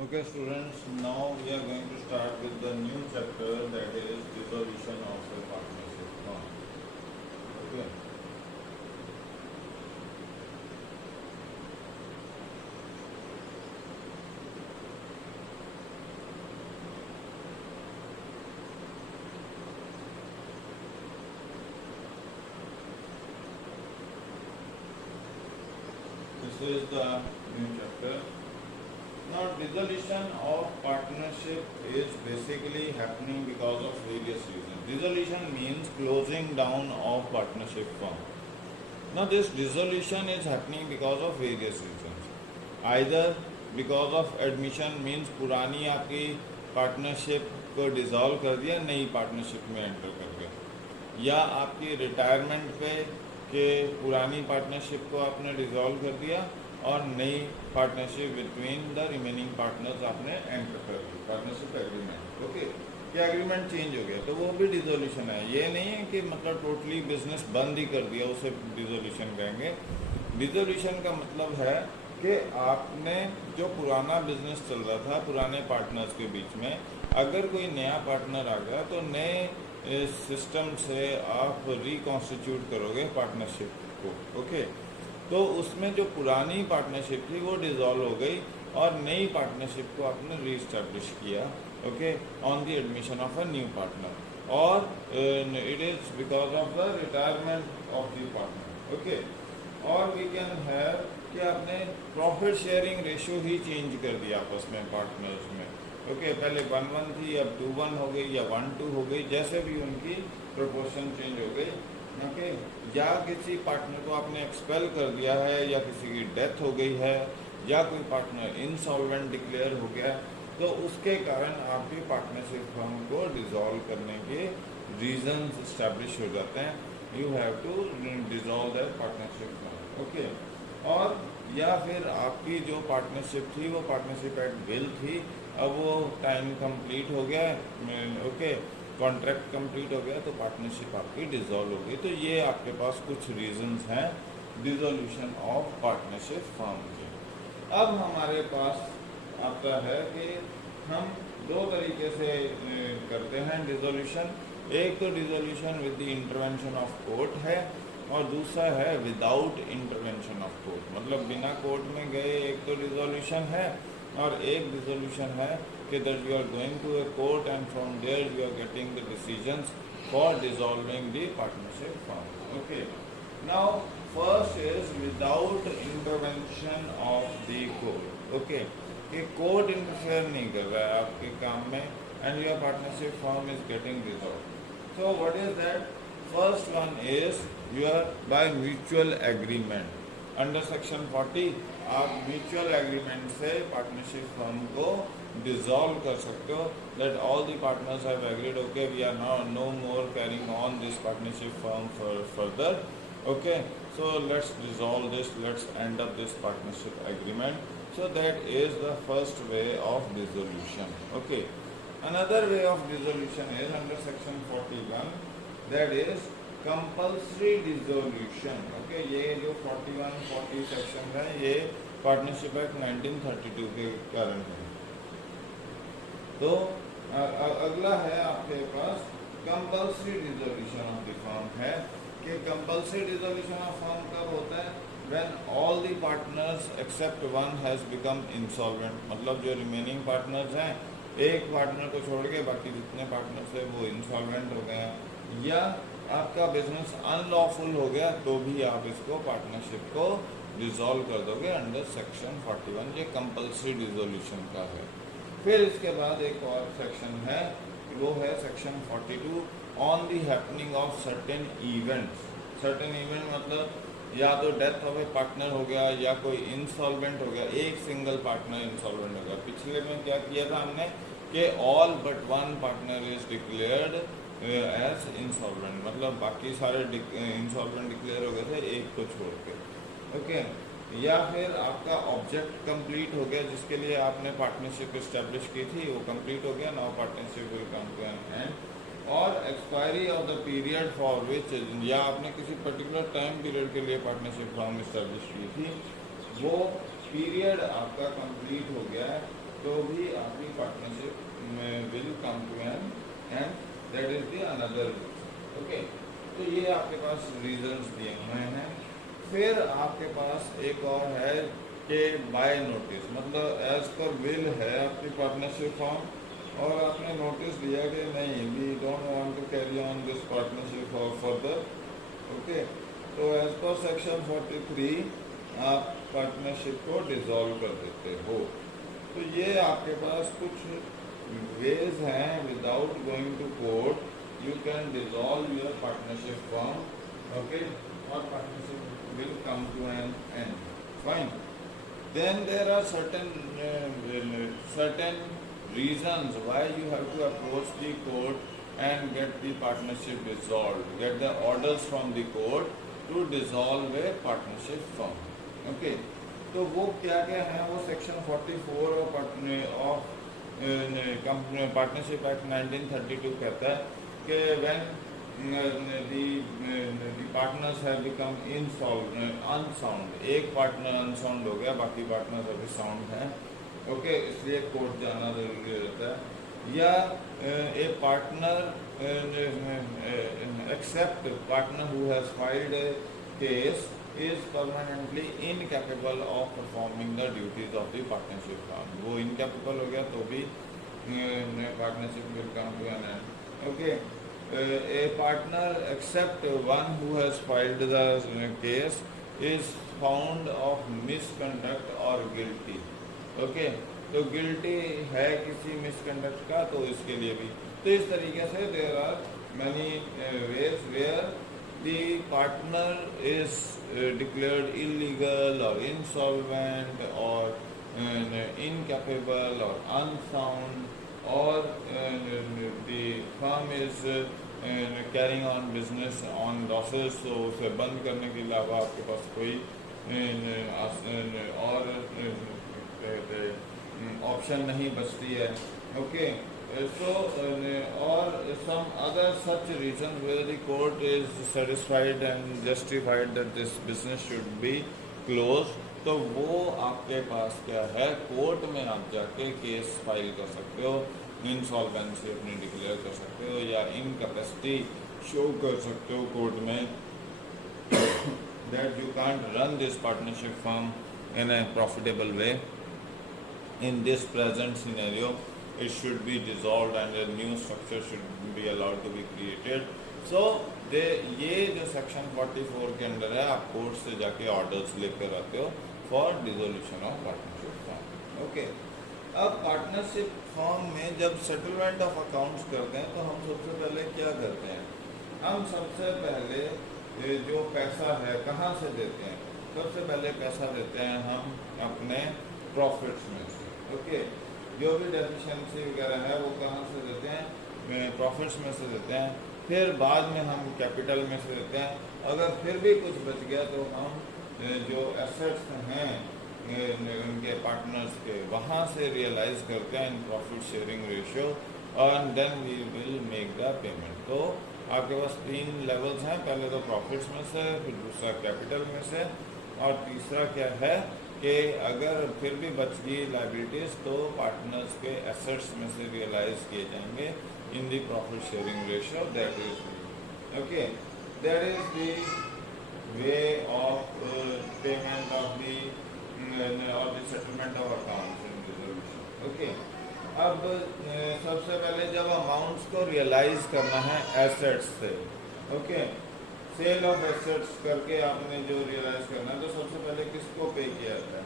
Okay, students, now we are going to start with the new chapter, that is dissolution of a partnership firm. Okay. This is the new chapter. Now, dissolution of partnership is basically happening because of various reasons. Dissolution means closing down of partnership firm. Now, this dissolution is happening because of various reasons. Either because of admission means पुरानी आपकी partnership को dissolve कर दिया, नई partnership में enter कर गए, या आपकी रिटायरमेंट पे कि पुरानी पार्टनरशिप को आपने डिसॉल्व कर दिया और नई partnership between the remaining partners आपने एंटर कर दी, पार्टनरशिप एग्रीमेंट। ओके, कि एग्रीमेंट चेंज हो गया तो वो भी डिसोल्यूशन है। ये नहीं है कि मतलब टोटली बिजनेस बंद ही कर दिया, उसे डिसोल्यूशन कहेंगे। डिसोल्यूशन का मतलब है कि आपने जो पुराना बिजनेस चल रहा था पुराने पार्टनर्स के बीच में, अगर कोई नया पार्टनर आ गया तो नए सिस्टम से आप रिकॉन्स्टिट्यूट करोगे पार्टनरशिप को। ओके, तो उसमें जो पुरानी पार्टनरशिप थी वो डिसॉल्व हो गई और नई पार्टनरशिप को आपने रीस्टैब्लिश किया। Okay, on the admission of a new partner, और it is because of the retirement of the partner. Okay, और वी कैन हैव कि आपने प्रॉफिट शेयरिंग रेशियो ही चेंज कर दिया आपस में पार्टनर्स में। ओके, पहले 1:1 थी, अब 2:1 हो गई या 1:2 हो गई, जैसे भी उनकी प्रोपोर्शन चेंज हो गई। ओके, या किसी पार्टनर को आपने एक्सपेल कर दिया है, या किसी की डेथ हो गई है, या कोई पार्टनर इनसॉल्वेंट डिक्लेयर हो गया, तो उसके कारण आपकी पार्टनरशिप फर्म को डिसॉल्व करने के रीजंस इस्टेब्लिश हो जाते हैं। You have to dissolve that partnership firm. Okay, और या फिर आपकी जो पार्टनरशिप थी वो पार्टनरशिप एट विल थी, अब वो टाइम कंप्लीट हो गया है। ओके, कॉन्ट्रैक्ट कंप्लीट हो गया तो पार्टनरशिप आपकी डिसॉल्व हो गई। तो ये आपके पास कुछ रीजंस हैं डिसोल्यूशन ऑफ पार्टनरशिप फर्म के। अब हमारे पास आता है कि हम दो तरीके से करते हैं डिसोल्यूशन। एक तो dissolution with the intervention of court है, और दूसरा है विदाउट इंटरवेंशन ऑफ कोर्ट, मतलब बिना कोर्ट में गए एक तो डिसोल्यूशन है, और एक डिसोल्यूशन है कि that you are going to a court and from there you are getting the decisions for dissolving the partnership firm. Okay, now first is without intervention of the court. Okay, कि court interfere नहीं कर रहा है आपके काम में and your partnership firm is getting dissolve. So what is that? First one is your by mutual agreement. Under section 40 आप mutual agreement से पार्टनरशिप फर्म को डिसॉल्व कर सकते हो, that all the partners have agreed, okay we are now no more carrying on this partnership firm for further. Okay, so let's dissolve this, let's end up this partnership agreement. So that is the first way of dissolution. Okay, another way of dissolution is under section 41, that is compulsory dissolution. Okay, ये जो 41-40 section है ये partnership act 1932 के कारण है। तो अगला है आपके पास compulsory dissolution of the firm है, कि कंपल्सरी डिसोल्यूशन ऑफ फर्म कब होता है? When all the partners except one has become insolvent, मतलब जो रिमेनिंग पार्टनर्स हैं एक पार्टनर को छोड़ के बाकी जितने पार्टनर्स हैं वो इंसॉल्वेंट हो गए हैं, या आपका बिजनेस अनलॉफुल हो गया तो भी आप इसको पार्टनरशिप को डिसॉल्व कर दोगे अंडर सेक्शन 41। ये कंपल्सरी डिसोल्यूशन का है। फिर इसके बाद एक और सेक्शन है, वो है section 42 on the happening of certain events. Certain event मतलब या तो डेथ ऑफ ए पार्टनर हो गया, या कोई इंसॉल्वेंट हो गया, एक सिंगल पार्टनर इंसॉल्वेंट हो गया। पिछले में क्या किया था हमने कि all but one partner is declared as insolvent, मतलब बाकी सारे इंसॉल्वेंट डिक्लेयर हो गए थे एक को छोड़ के। ओके, या फिर आपका ऑब्जेक्ट कंप्लीट हो गया जिसके लिए आपने पार्टनरशिप इस्टेब्लिश की थी, वो कंप्लीट हो गया, now partnership will come to an end. और expiry of the period for which, या आपने किसी पर्टिकुलर टाइम पीरियड के लिए पार्टनरशिप फर्म इस्टेब्लिश की थी, वो पीरियड आपका कंप्लीट हो गया है, तो भी आपकी partnership will come to an end that is the another reason. Okay, तो ये आपके पास रीजंस दिए हुए हैं। फिर आपके पास एक और है कि बाय नोटिस, मतलब एज पर विल है आपकी पार्टनरशिप फॉर्म और आपने नोटिस दिया कि नहीं we don't want to carry on this partnership for further. Okay, तो एज पर सेक्शन 43 आप पार्टनरशिप को डिसॉल्व कर देते हो। तो ये आपके पास कुछ वेज हैं, without going to court you can dissolve your partnership firm, okay, or partnership will come to an end. Fine. Then there are certain reasons why you have to approach the court and get the partnership dissolved, get the orders from the court to dissolve a partnership firm. Okay, तो वो क्या क्या है, वो section 44 of partnership act 1932 कहता है कि when the partners have become unsound, एक पार्टनर अनसाउंड हो गया, बाकी पार्टनर्स अभी साउंड हैं, ओके, इसलिए कोर्ट जाना जरूरी रहता है। या a partner except partner who has filed a case is permanently incapable of performing the duties of the partnership firm, वो इनकैपेबल हो गया तो भी partnership will come to an end. Okay, a partner except one who has filed the case is found of misconduct or guilty. Okay, तो guilty है किसी misconduct का, तो इसके लिए भी तो इस तरीके से there are many ways where the partner is declared illegal or insolvent or incapable or unsound, or the firm is carrying on business on losses, so उसे बंद करने के अलावा आपके पास कोई और ऑप्शन नहीं बचती है। Okay, so or some other such reason where the court is satisfied and justified that this business should be closed, तो वो आपके पास क्या है, कोर्ट में आप जाके केस फाइल कर सकते हो, इंसॉल्वेंसी अपनी डिक्लेयर कर सकते हो या इनकैपेसिटी शो कर सकते हो कोर्ट में that you can't run this partnership firm in A profitable way. In this present scenario it should be dissolved and a new structure should be allowed to be created. So ये जो section 44 के अंदर है, आप court से जाके orders लेकर आते हो for dissolution of partnership firm. Okay, अब पार्टनरशिप फर्म में जब सेटलमेंट ऑफ अकाउंट्स करते हैं तो हम सबसे पहले क्या करते हैं, हम सबसे पहले जो पैसा है कहाँ से देते हैं, सबसे पहले पैसा देते हैं हम अपने प्रॉफिट्स में से। ओके, जो भी डेफिशिएंसी वगैरह है वो कहाँ से देते हैं, प्रॉफिट्स में से देते हैं, फिर बाद में हम कैपिटल में से देते हैं। अगर फिर भी कुछ बच गया तो हम जो एसेट्स हैं उनके पार्टनर्स के, वहाँ से रियलाइज़ करते हैं in profit sharing ratio and then we will make the payment. तो आपके पास 3 लेवल्स हैं, पहले तो प्रॉफिट्स में से, फिर दूसरा कैपिटल में से, और तीसरा क्या है कि अगर फिर भी बच गई लाइबिलिटीज़ तो पार्टनर्स के एसेट्स में से रियलाइज़ किए जाएंगे in the profit sharing ratio. That is okay, that is the way of payment of the settlement of accounts in resolution. Okay, अब सबसे पहले जब अमाउंट्स को रियलाइज़ करना है एसेट्स से, ओके, सेल ऑफ एसेट्स करके आपने जो रियलाइज करना है तो सबसे पहले किसको पे किया जाता है,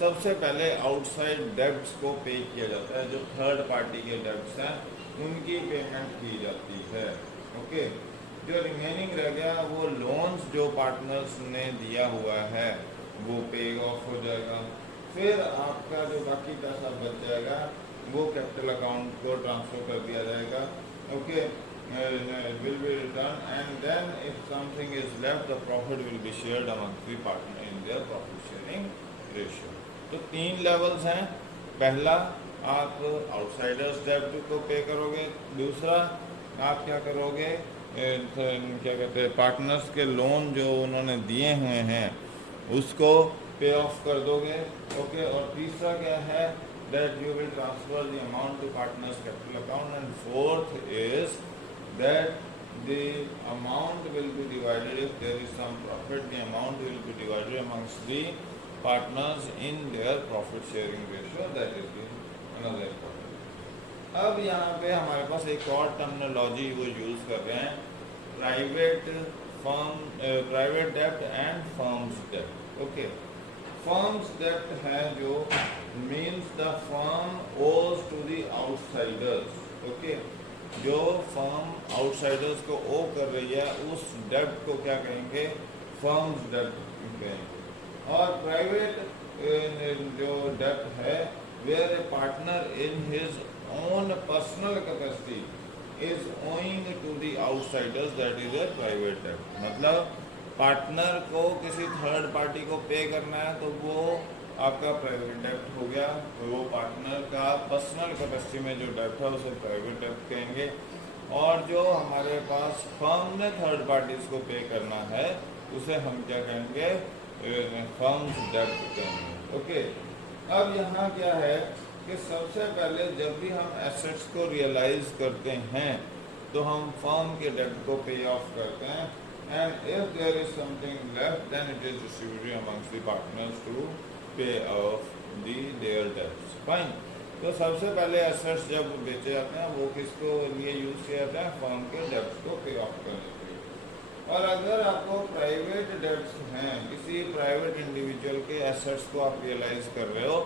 सबसे पहले आउटसाइड डेब्ट्स को पे किया जाता है, जो थर्ड पार्टी के डेब्ट्स हैं उनकी पेमेंट की जाती है। ओके, जो रिमेनिंग रह गया वो लोन्स जो पार्टनर्स ने दिया हुआ है वो पे ऑफ हो जाएगा, फिर आपका जो बाकी पैसा बच जाएगा वो कैपिटल अकाउंट को ट्रांसफर कर दिया जाएगा। Okay, will be returned, and then if something is left the profit will be shared among the partner in their profit sharing ratio। तो 3 लेवल्स हैं, पहला आप आउटसाइडर्स डेब्ट को पे करोगे, दूसरा आप क्या करोगे, क्या कहते हैं, पार्टनर्स के लोन जो उन्होंने दिए हुए हैं उसको पे ऑफ कर दोगे। ओके, और तीसरा क्या है that you will transfer the amount to partner's capital account, and fourth is that the amount will be divided, if there is some profit, the amount will be divided amongst the partners in their profit sharing ratio. That is the another important. अब यहाँ पे हमारे पास एक और terminology वो use कर रहे हैं, प्राइवेट डेब्ट एंड फर्म्स डेब्ट. ओके, फर्म्स डेब्ट है जो मीन्स द फर्म ओज टू द आउटसाइडर्स. ओके, जो फर्म आउटसाइडर्स को ओ कर रही है उस डेब्ट को क्या कहेंगे, फर्म्स डेब्ट कहेंगे. और प्राइवेट जो डेब्ट है, where a partner in his own personal capacity is owing to the outsiders, that is a private debt. मतलब पार्टनर को किसी थर्ड पार्टी को पे करना है तो वो आपका प्राइवेट डेब्ट हो गया. तो वो पार्टनर का पर्सनल कैपेसिटी में जो डेब्ट है उसे प्राइवेट डेब्ट कहेंगे. और जो हमारे पास फर्म ने थर्ड पार्टीज को पे करना है उसे हम क्या कहेंगे, फर्म्स डेब्ट कहेंगे. ओके, अब यहाँ क्या है कि सबसे पहले जब भी हम एसेट्स को रियलाइज करते हैं तो हम फर्म के डेब्ट को पे ऑफ करते हैं, and if there is something left then it is distributed amongst the partners to pay off their debts. Fine. तो सबसे पहले एसेट्स जब बेचे जाते हैं वो किसको लिए यूज किया जाता है, फर्म के डेब्ट्स को पे ऑफ करने के लिए. और अगर आपको प्राइवेट डेब्ट्स हैं, किसी प्राइवेट इंडिविजुअल के एसेट्स को आप रियलाइज कर रहे हो,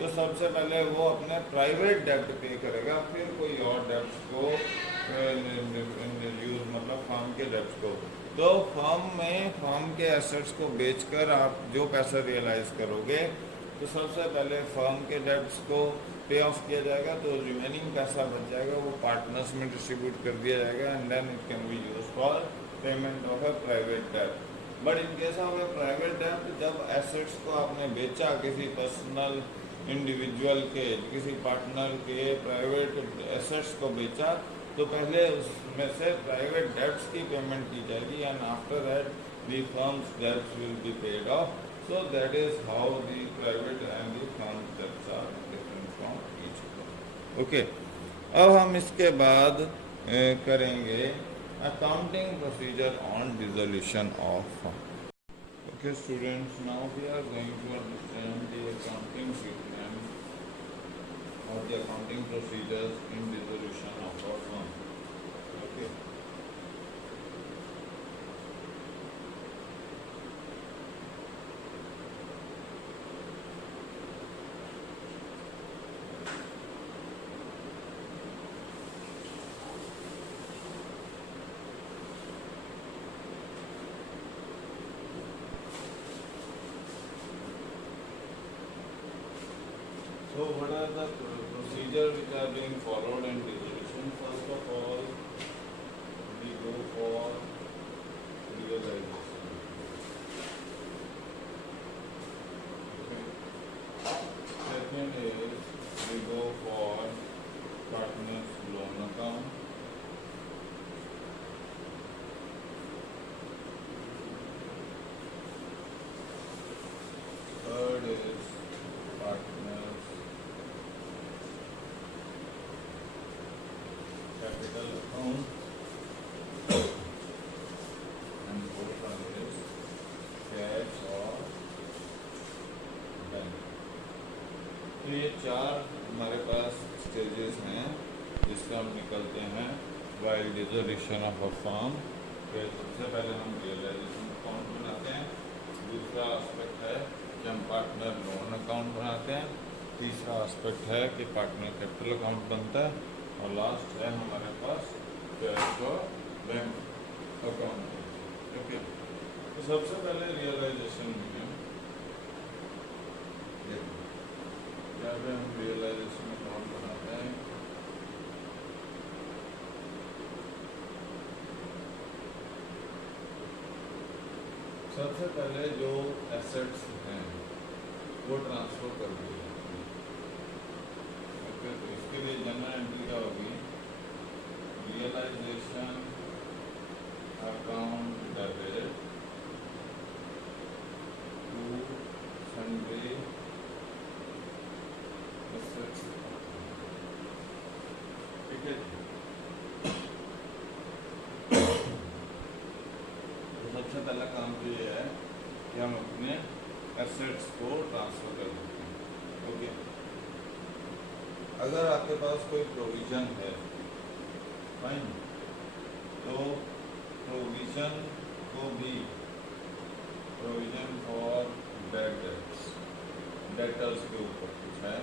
तो सबसे पहले वो अपने प्राइवेट डेब्ट पे करेगा, फिर कोई और डेब्ट्स को यूज मतलब फर्म के डेब्ट्स को. तो फर्म में फर्म के एसेट्स को बेचकर आप जो पैसा रियलाइज करोगे तो सबसे पहले फर्म के डेब्ट्स को पे ऑफ किया जाएगा, तो रिमेनिंग पैसा बच जाएगा वो पार्टनर्स में डिस्ट्रीब्यूट कर दिया जाएगा, and then it can be use for payment of A private डेब्ट. But in case of A private डेब्ट, जब एसेट्स को आपने बेचा किसी पर्सनल इंडिविजुअल के, किसी पार्टनर के प्राइवेट एसेट्स को बेचा, तो पहले उसमें से प्राइवेट डेब्ट्स की पेमेंट की जाएगी, and after that the firm's debts will be paid off. So that is how the private and the firm's debts are different from each other. Okay, अब हम इसके बाद करेंगे accounting procedure on dissolution of firm. Okay students, now we are going to understand the accounting treatment or the accounting procedures in dissolution of a firm. Okay. So what are the procedures which are being followed in dissolution? First of all, we go for realization. Okay. Second is we go for partners loan account. Third is partners capital account, and fourth one is cash or bank. तो ये चार हमारे पास stages हैं जिससे हम निकलते हैं while dissolution of a firm. सबसे पहले हम रियलाइजेशन अकाउंट बनाते हैं. दूसरा एस्पेक्ट है कि हम पार्टनर लोन अकाउंट बनाते हैं. तीसरा एस्पेक्ट है कि पार्टनर कैपिटल अकाउंट बनता है. और लास्ट है हमारे पास कैश और बैंक अकाउंट. ओके, तो सबसे पहले रियलाइजेशन में यहाँ पे हम रियलाइजेशन अकाउंट बनाते हैं. सबसे पहले जो एसेट्स हैं वो ट्रांसफर कर दिए जाते हैं. ओके, तो इसके लिए जनरल एंट्री क्या होगी, realisation account debit to sundry है जी। तो सबसे पहला काम तो ये है कि हम अपने एसेट्स को ट्रांसफर कर देते हैं। ओके, अगर आपके पास कोई प्रोविजन है, फाइन, तो प्रोविजन को भी, provision for bad debts, debtors के ऊपर कुछ है,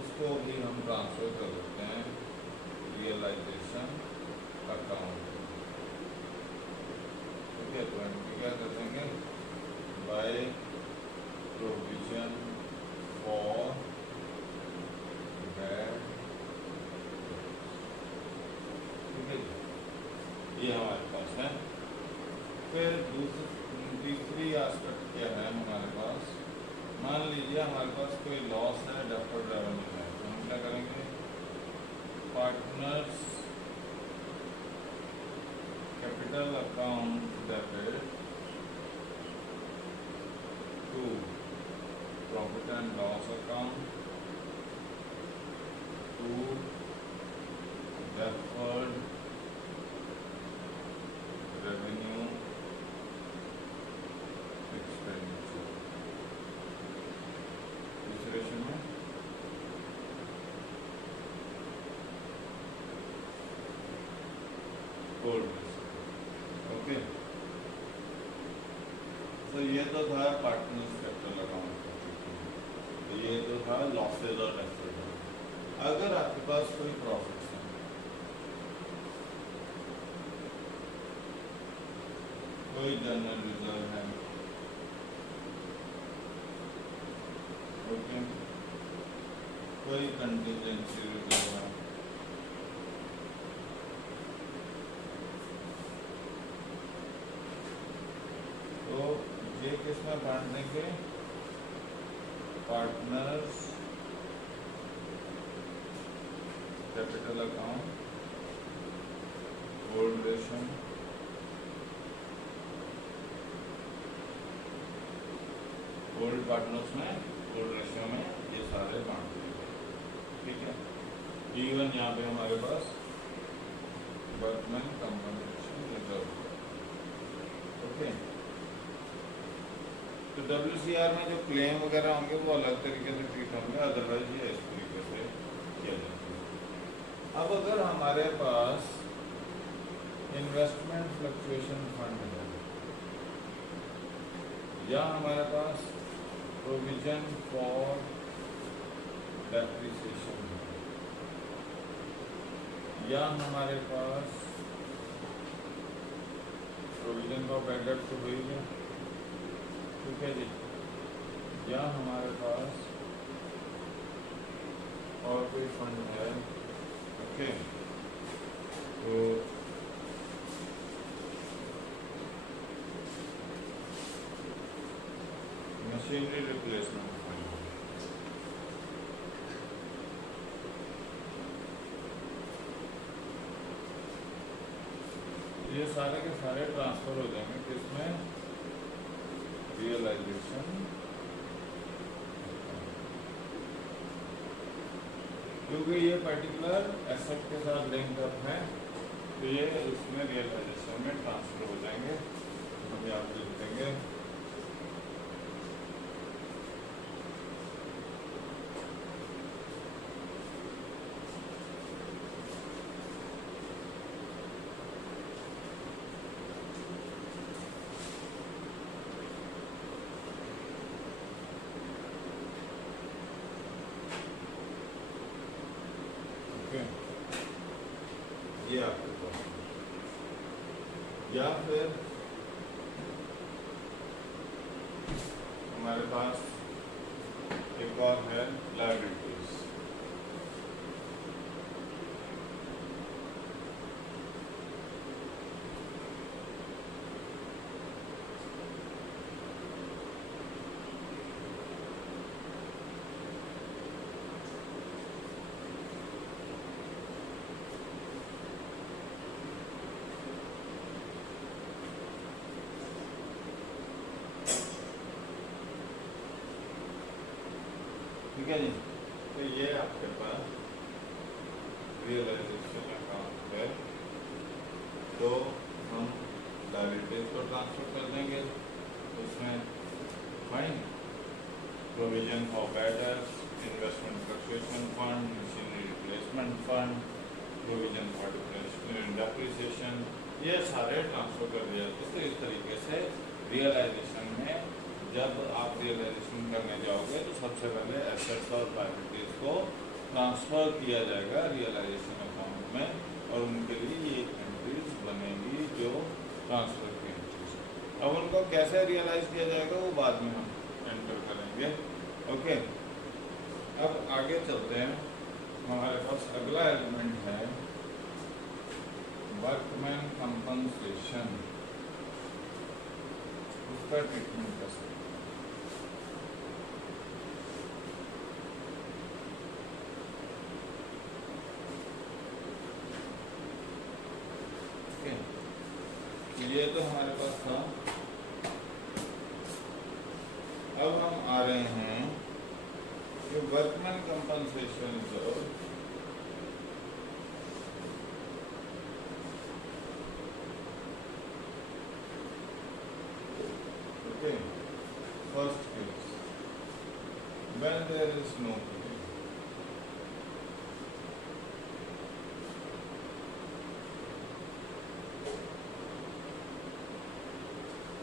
उसको भी हम ट्रांसफर कर देते हैं रियलाइजेशन अकाउंट। ठीक है, तो हम क्या कर देंगे, बाय प्रोविजन फॉर बैड, ठीक है, ये हमारे पास है। फिर तीसरी एस्पेक्ट क्या है हमारे पास, मान लीजिए हमारे पास कोई लॉस है, डेफर्ड रेवेन्यू है, तो हम क्या करेंगे, partners' capital account debit to profit and loss account to deferred revenue expenditure. इस रेशो में ओके, तो ये तो था पार्टनर्स कैपिटल अकाउंट, तो ये तो था लॉसेज और डेफर्ड। अगर आपके पास कोई प्रॉफिट्स है, कोई जनरल रिजर्व है, ओके, कोई कंटिजेंसी रिजर्व है, तो ये किसमें बांट देंगे, partners capital account old ratio, old partners में, ओल्ड रेशियो में ये सारे बांट देंगे। ठीक है, इवन यहाँ पे हमारे पास वर्कमैन कंपनसेशन रिजर्व। ओके, तो WCR में जो क्लेम वगैरह होंगे वो अलग तरीके से ट्रीट होंगे, अदरवाइज ये इस तरीके से किया जाता है। अब अगर हमारे पास इन्वेस्टमेंट फ्लक्चुएशन फंड है, या हमारे पास प्रोविजन फॉर डेप्रिसिएशन है, या हमारे पास प्रोविजन फॉर बैड डेट तो वही है, ठीक है जी, या हमारे पास और कोई फंड है, ओके, तो मशीनरी रिप्लेसमेंट फंड, ये सारे के सारे ट्रांसफर हो जाएंगे किसमें, रियलाइजेशन, क्योंकि ये पर्टिकुलर एसेट के साथ लिंक अप है, तो ये उसमें रियलाइजेशन में ट्रांसफर हो जाएंगे। अभी आप लिख देंगे ये आपके पास, या फिर हमारे पास एक और है लायबिलिटीज। ठीक है जी, तो ये आपके पास रियलाइजेशन अकाउंट है तो हम लायबिलिटीज को ट्रांसफर कर देंगे। उसमें fine provision for bad debts, investment fluctuation fund, machinery replacement fund, provision for depreciation, ये सारे ट्रांसफर कर दिया जाते। तो इस तरीके से रियलाइजेशन में जब आप रियलाइजेशन करने जाओगे तो सबसे पहले एसेट्स और लायबिलिटीज को ट्रांसफर किया जाएगा रियलाइजेशन अकाउंट में, और उनके लिए ये एंट्रीज बनेगी जो ट्रांसफर की एंट्रीज। अब उनको कैसे रियलाइज किया जाएगा वो बाद में हम एंटर करेंगे। ओके, अब आगे चलते हैं। हमारे पास अगला एलिमेंट है वर्कमैन कंपनसेशन। उसका ट्रीटमेंट कैसे? ये तो हमारे पास था। अब हम आ रहे हैं कि वर्कमैन कंपनसेशन जो okay, first case when there is no claim.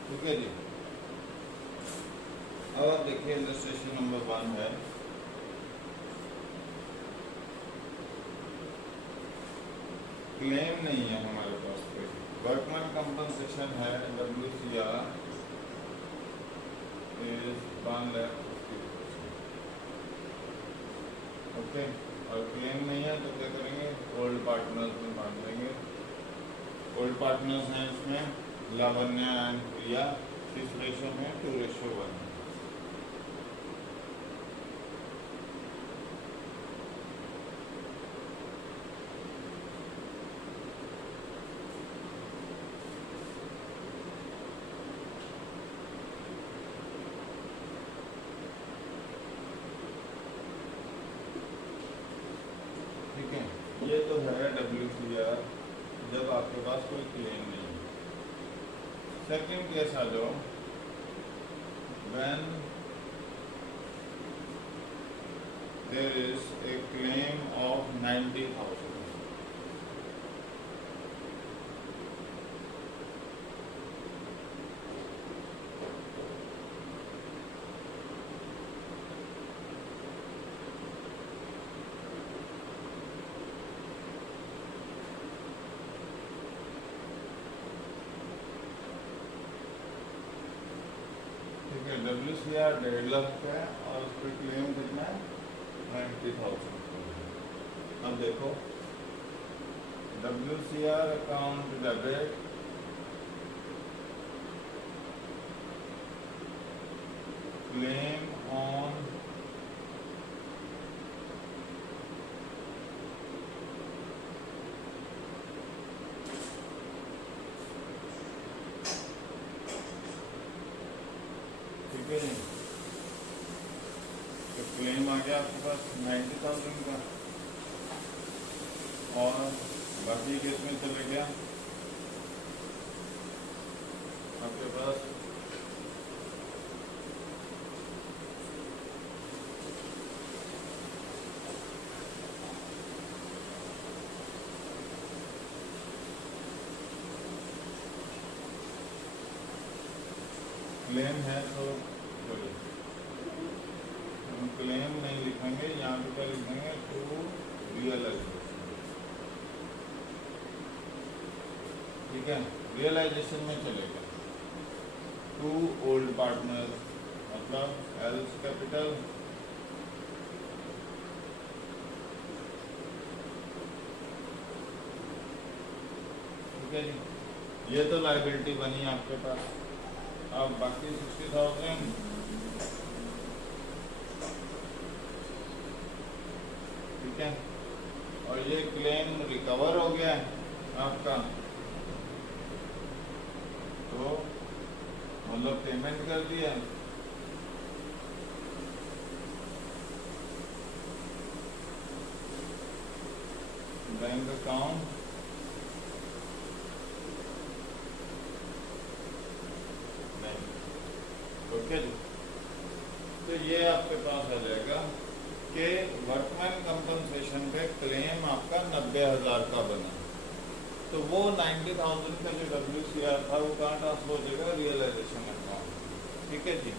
ठीक है जी। अब आप देखिए इलस्ट्रेशन नंबर 1 है। क्लेम नहीं है हमारे पास कोई, वर्कमैन कंपनसेशन है, WCR इज 1,50,000। ओके, और क्लेम नहीं है तो क्या करेंगे, ओल्ड पार्टनर्स में बांध देंगे। ओल्ड पार्टनर्स हैं इसमें लावण्या एंड प्रिया। किस रेशो में? 2:1। ठीक है, ये तो है WCR जब आपके पास कोई क्लेम नहीं है। सेकेंड केस आ जाओ, when there is a claim of 90,000। WCR 1.5 lakh का है और उस पर क्लेम कितना है? 90,000। अब देखो WCR account debit, claim on तो क्लेम आ गया आपके पास 90,000 का, और बाकी केस में चले गया आपके पास क्लेम है। तो हम क्लेम नहीं लिखेंगे, यहाँ पे क्या लिखेंगे? To realisation. ठीक है, रियलाइजेशन में चलेगा टू ओल्ड पार्टनर, मतलब एल्स कैपिटल ठीक है जी। ये तो लाइबिलिटी बनी आपके पास। अब बाकी 60,000 ठीक है, और ये क्लेम रिकवर हो गया है आपका, तो मतलब पेमेंट कर दिया। Bank account bank. ओके जी, तो ये आपके पास आ जाएगा कि वर्कमैन कंपनसेशन पे क्लेम आपका 90,000 का बना, तो वो 90,000 का जो WCR था वो कहाँ ट्रांसफर हो जाएगा, रियलाइजेशन अकाउंट। ठीक है जी,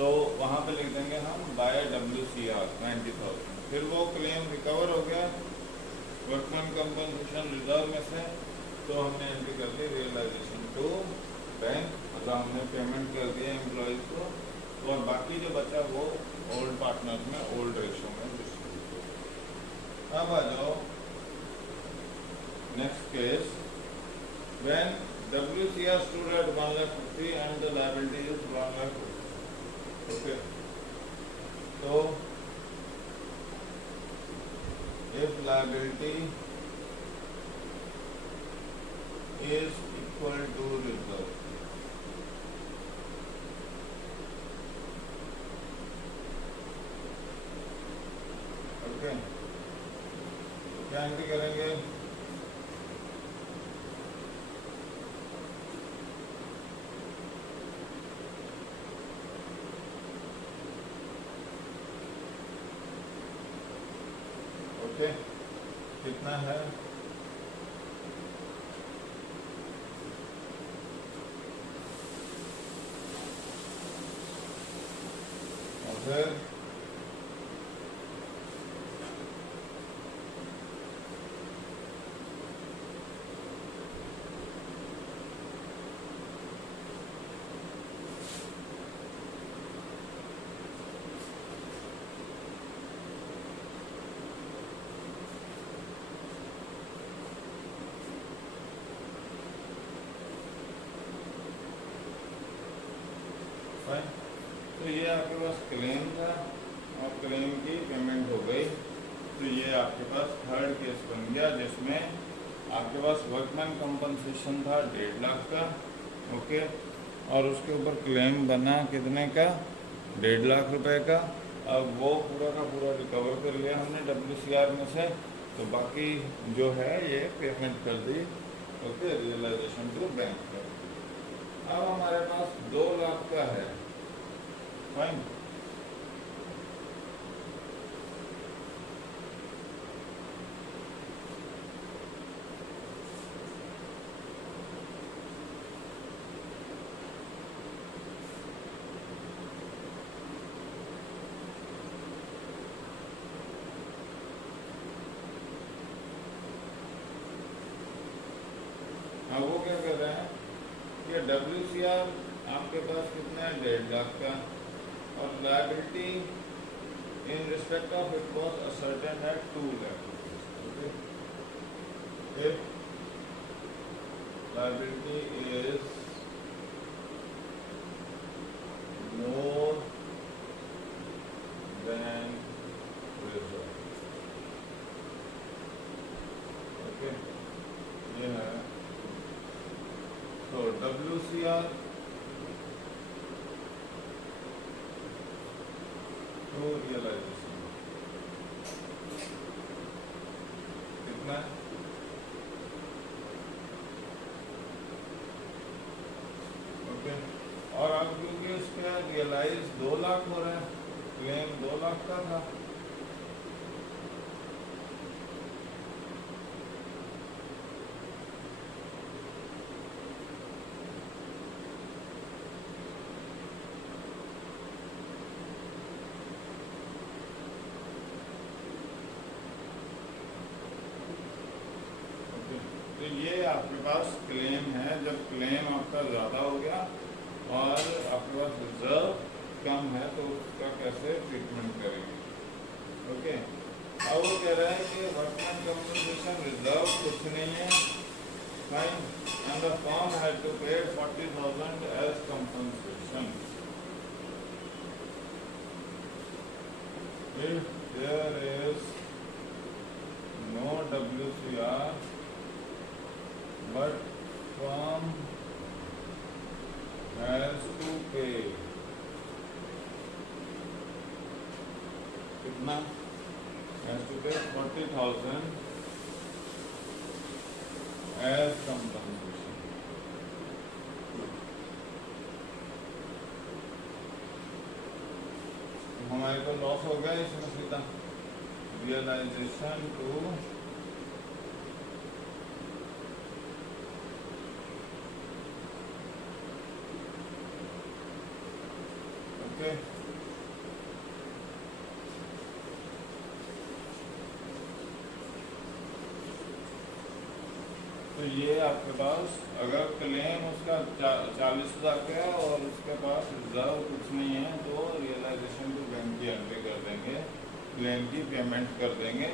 तो वहाँ पे लिख देंगे हम बाय WCR 90,000, फिर वो क्लेम रिकवर हो गया वर्कमैन कंपनसेशन रिजर्व में से, तो हमने एंट्री कर दी रियलाइजेशन टू बैंक, मतलब हमने पेमेंट कर दिया एम्प्लॉयज़ को, और बाकी जो बचा वो ओल्ड पार्टनर्स में ओल्ड रेशो में डिस्ट्रीब्यूट। अब आ जाओ next case, when WCR stood at 1,50,000 and the liability is 1,50,000। Okay, तो if liability is equal to reserve, okay, क्या एंट्री करेंगे, ओके, कितना है, और फिर तो ये आपके पास क्लेम था और क्लेम की पेमेंट हो गई, तो ये आपके पास थर्ड केस बन गया जिसमें आपके पास वर्कमैन कंपनसेशन था 1.5 लाख का, ओके, और उसके ऊपर क्लेम बना कितने का, 1.5 लाख रुपए का। अब वो पूरा का पूरा रिकवर कर लिया हमने WCR में से, तो बाकी जो है ये पेमेंट कर दी, ओके, रियलाइजेशन टू बैंक का। अब हमारे पास 2 लाख का है, फाइन, अब वो क्या कर रहे हैं कि WCR आपके पास कितना है, 1.5 लाख का, और liability in respect of it was ascertain at 2 lakh, okay, if liability is more than reserve, okay, ये है, तो WCR टू रियलाइजेशन कितना है, ओके, और अब क्योंकि उसका रियलाइज 2 लाख हो रहा है, क्लेम 2 लाख का था, तो ये आपके पास क्लेम है। जब क्लेम आपका ज़्यादा हो गया और आपके पास रिजर्व कम है तो उसका कैसे ट्रीटमेंट करेंगे, ओके। अब वो कह रहा है कि वर्कमैन कंपनसेशन रिजर्व कुछ नहीं है, fine, and the firm had to pay 40,000 as compensation if there is no WCR but firm has to pay कितना, has to pay 40,000 as compensation. हमारे को लॉस हो गया इसमें सीधा रियलाइजेशन टू ओके। तो ये आपके पास अगर क्लेम उसका 40,000 का है और उसके पास रिजर्व कुछ नहीं है तो रियलाइजेशन टू बैंक की एंट्री कर देंगे, क्लेम की पेमेंट कर देंगे।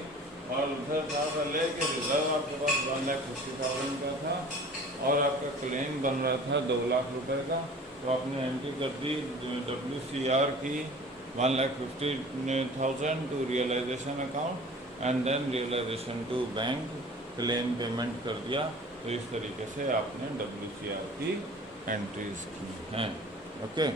और उधर था पहले कि रिजर्व आपके पास 1,50,000 का था और आपका क्लेम बन रहा था 2 लाख रुपए का, तो आपने एंट्री कर दी WCR की 1,50,000 to realisation account and then realisation to bank, claim payment कर दिया। तो इस तरीके से आपने WCR की एंट्रीज की हैं। ओके।